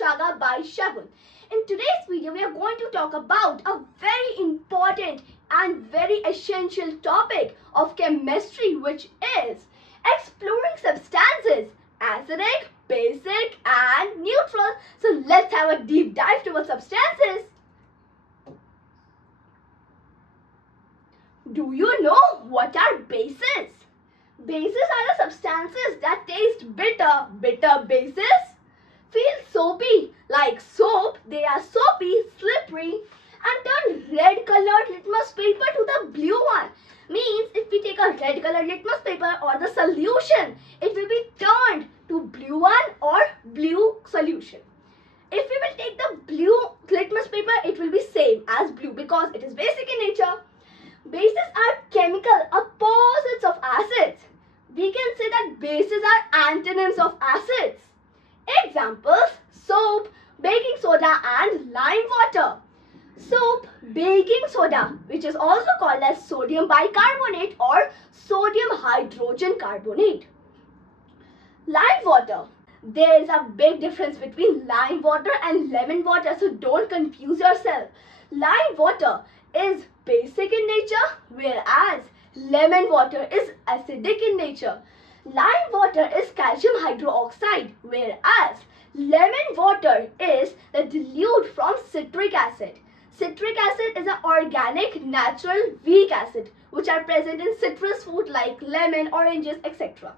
Shaga by Shagun. In today's video, we are going to talk about a very important and very essential topic of chemistry, which is exploring substances, acidic, basic and neutral. So let's have a deep dive towards substances. Do you know what are bases? Bases are the substances that taste bitter. Bitter bases feel soapy. Like soap, they are soapy, slippery and turn red colored litmus paper to the blue one. Means if we take a red colored litmus paper or the solution, it will be turned to blue one or blue solution. If we will take the blue litmus paper, it will be same as blue because it is basic in nature. Bases are chemical opposites of acids. We can say that bases are antonyms of acids. Examples: soap, baking soda and lime water. Soap, baking soda, which is also called as sodium bicarbonate or sodium hydrogen carbonate. Lime water. There is a big difference between lime water and lemon water, so don't confuse yourself. Lime water is basic in nature, whereas lemon water is acidic in nature. Lime water is calcium hydroxide, whereas lemon water is the dilute from citric acid. Citric acid is an organic, natural, weak acid which are present in citrus fruit like lemon, oranges, etc.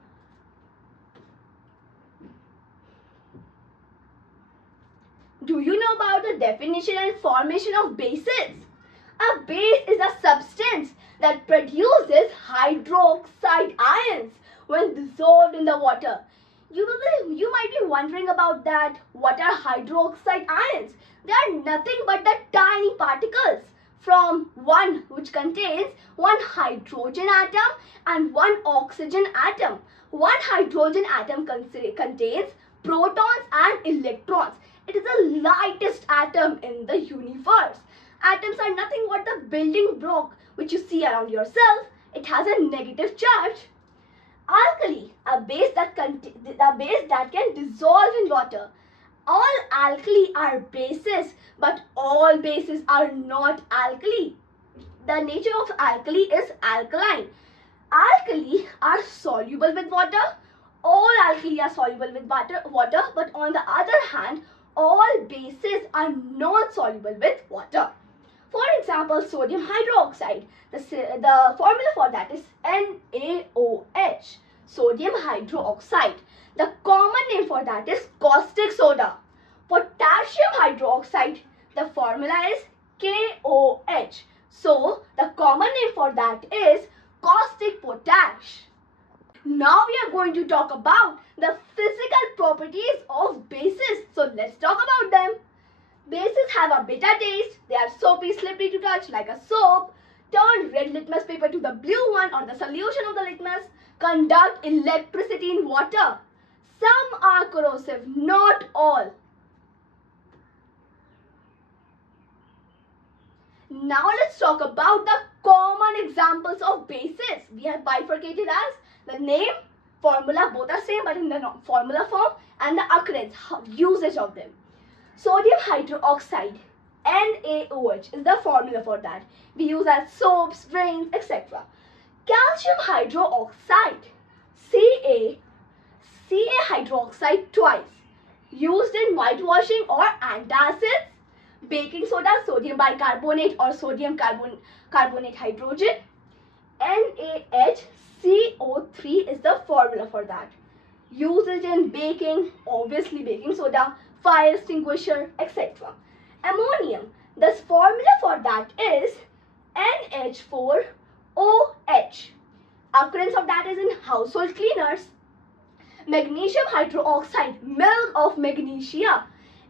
Do you know about the definition and formation of bases? A base is a substance that produces hydroxide ions when dissolved in the water. You might be wondering about that. What are hydroxide ions? They are nothing but the tiny particles from one which contains one hydrogen atom and one oxygen atom. One hydrogen atom contains protons and electrons. It is the lightest atom in the universe. Atoms are nothing but the building block which you see around yourself. It has a negative charge. Alkali, a base that can dissolve in water. All alkali are bases, but all bases are not alkali. The nature of alkali is alkaline. Alkali are soluble with water. All alkali are soluble with water, but on the other hand, all bases are not soluble with water. For example, sodium hydroxide, the formula for that is NaOH, sodium hydroxide. The common name for that is caustic soda. Potassium hydroxide, the formula is KOH. So, the common name for that is caustic potash. Now we are going to talk about the physical properties of bases. So, let's talk about them. Bases have a bitter taste. They are soapy, slippery to touch like a soap. Turn red litmus paper to the blue one or the solution of the litmus. Conduct electricity in water. Some are corrosive, not all. Now let's talk about the common examples of bases. We have bifurcated as the name, formula, both are same but in the formula form, and the occurrence, usage of them. Sodium hydroxide, NaOH, is the formula for that. We use as soaps, drains, etc. Calcium hydroxide, Ca hydroxide twice, used in whitewashing or antacids. Baking soda, sodium bicarbonate or sodium carbonate hydrogen. NaHCO3 is the formula for that. Usage in baking, obviously baking soda, fire extinguisher, etc. Ammonium, the formula for that is NH4OH. Occurrence of that is in household cleaners. Magnesium hydroxide, milk of magnesia,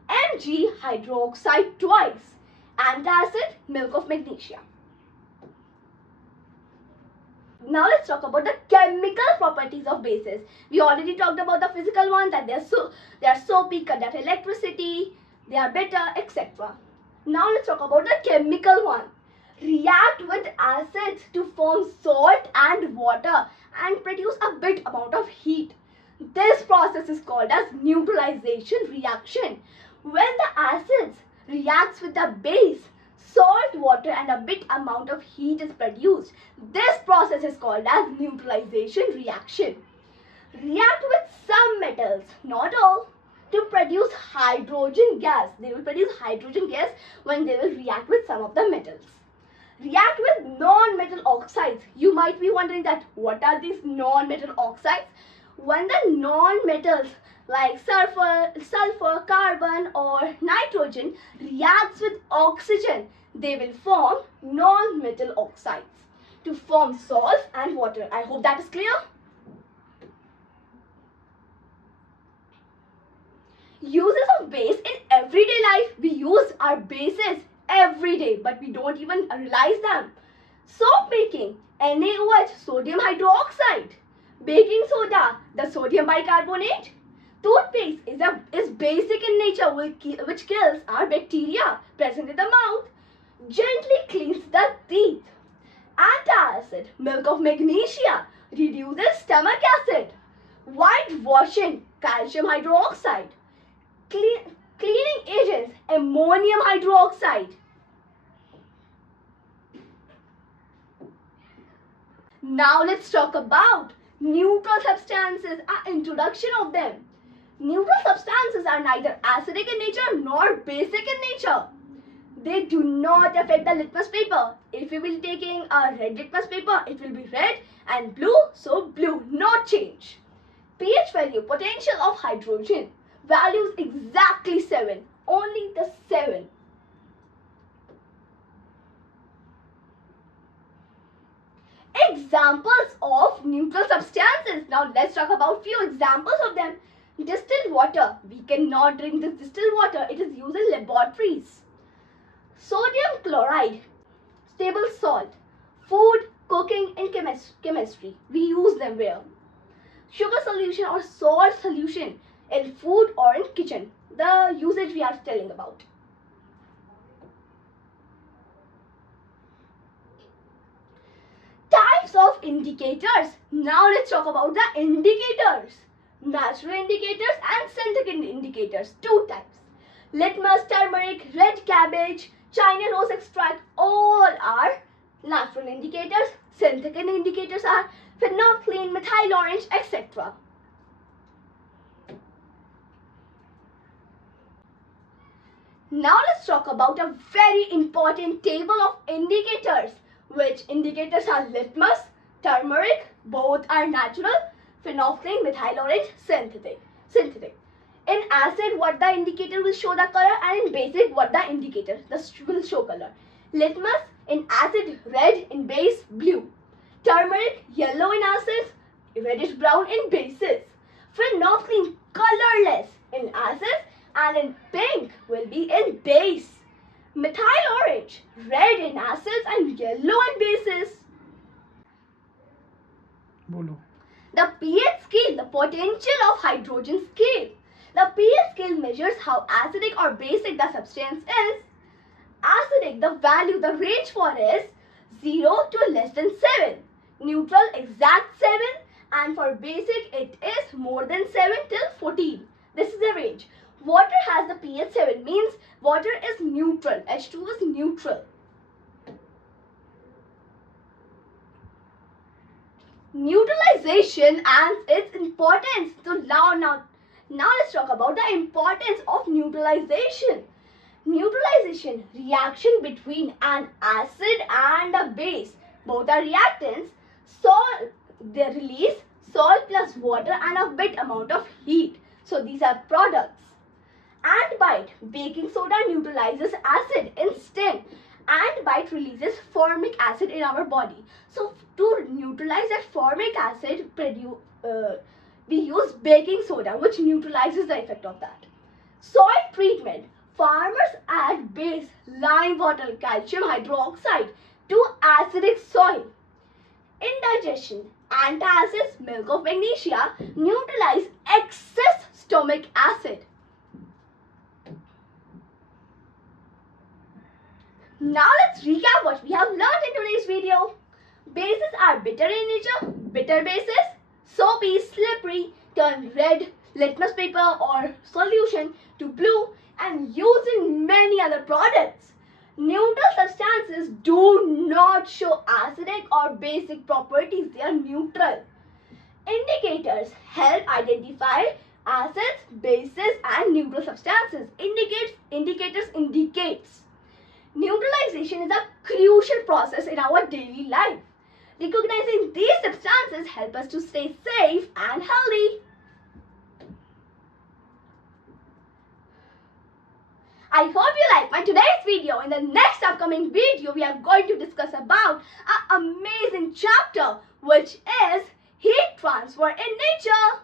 Mg hydroxide twice. Antacid, milk of magnesia. Now let's talk about the chemical properties of bases. We already talked about the physical one, that they are soapy, conduct electricity, they are bitter, etc. Now let's talk about the chemical one. React with acids to form salt and water and produce a bit amount of heat. This process is called as neutralization reaction. When the acids reacts with the base, salt, water and a bit amount of heat is produced. This process is called as neutralization reaction. React with some metals, not all, to produce hydrogen gas. They will produce hydrogen gas when they will react with some of the metals. React with non-metal oxides. You might be wondering that what are these non-metal oxides? When the non-metals like sulfur, carbon or nitrogen reacts with oxygen, they will form non-metal oxides to form salts and water. I hope that is clear. Uses of base in everyday life. We use our bases every day, but we don't even realize them. Soap making, NaOH, sodium hydroxide. Baking soda, the sodium bicarbonate. Toothpaste is basic in nature, which kills our bacteria present in the mouth. Gently cleans the teeth. Antacid, milk of magnesia, reduces stomach acid. Whitewashing, calcium hydroxide. Cleaning agents, ammonium hydroxide. Now let's talk about neutral substances, an introduction of them. Neutral substances are neither acidic in nature nor basic in nature. They do not affect the litmus paper. If we will be taking a red litmus paper, it will be red, and blue, so blue, no change. pH value, potential of hydrogen. Values exactly 7, only the 7. Examples of neutral substances. Now let's talk about few examples of them. Distilled water. We cannot drink this distilled water. It is used in laboratories. Sodium chloride, stable salt. Food, cooking and chemistry. We use them where? Sugar solution or salt solution in food or in kitchen. The usage we are telling about. Types of indicators. Now let's talk about the indicators. Natural indicators and synthetic indicators. Two types. Litmus, turmeric, red cabbage, China rose extract, all are natural indicators. Synthetic indicators are phenolphthalein, methyl orange, etc. Now let's talk about a very important table of indicators. Which indicators are litmus, turmeric, both are natural, phenolphthalein, methyl orange, synthetic. In acid, what the indicator will show the color, and in basic, what the indicator will show color. Litmus in acid, red, in base, blue. Turmeric, yellow in acids, reddish brown in bases. Phenolphthalein, colorless in acids, and in pink will be in base. Methyl orange, red in acids and yellow in bases. Bolo. The pH scale, the potential of hydrogen scale. The pH scale measures how acidic or basic the substance is. Acidic, the value, the range for is 0 to less than 7. Neutral, exact 7. And for basic, it is more than 7 till 14. This is the range. Water has the pH 7, means water is neutral. H2 is neutral. Neutralization and its importance. So now let's talk about the importance of neutralization. Neutralization, reaction between an acid and a base. Both are reactants. Salt, they release salt plus water and a bit amount of heat. So these are products. Antbite, baking soda neutralizes acid in skin. Antbite releases formic acid in our body. So to neutralize that formic acid, we use baking soda, which neutralizes the effect of that. Soil treatment. Farmers add base, lime water, calcium hydroxide to acidic soil. Indigestion. Antacids, milk of magnesia, neutralize excess stomach acid. Now let's recap what we have learned in today's video. Bases are bitter in nature, bitter bases, soapy, slippery, turn red, litmus paper or solution to blue and used in many other products. Neutral substances do not show acidic or basic properties. They are neutral. Indicators help identify acids, bases and neutral substances. Indicators indicates. Neutralization is a crucial process in our daily life. Recognizing these substances help us to stay safe and healthy. I hope you like my today's video. In the next upcoming video, we are going to discuss about an amazing chapter, which is heat transfer in nature.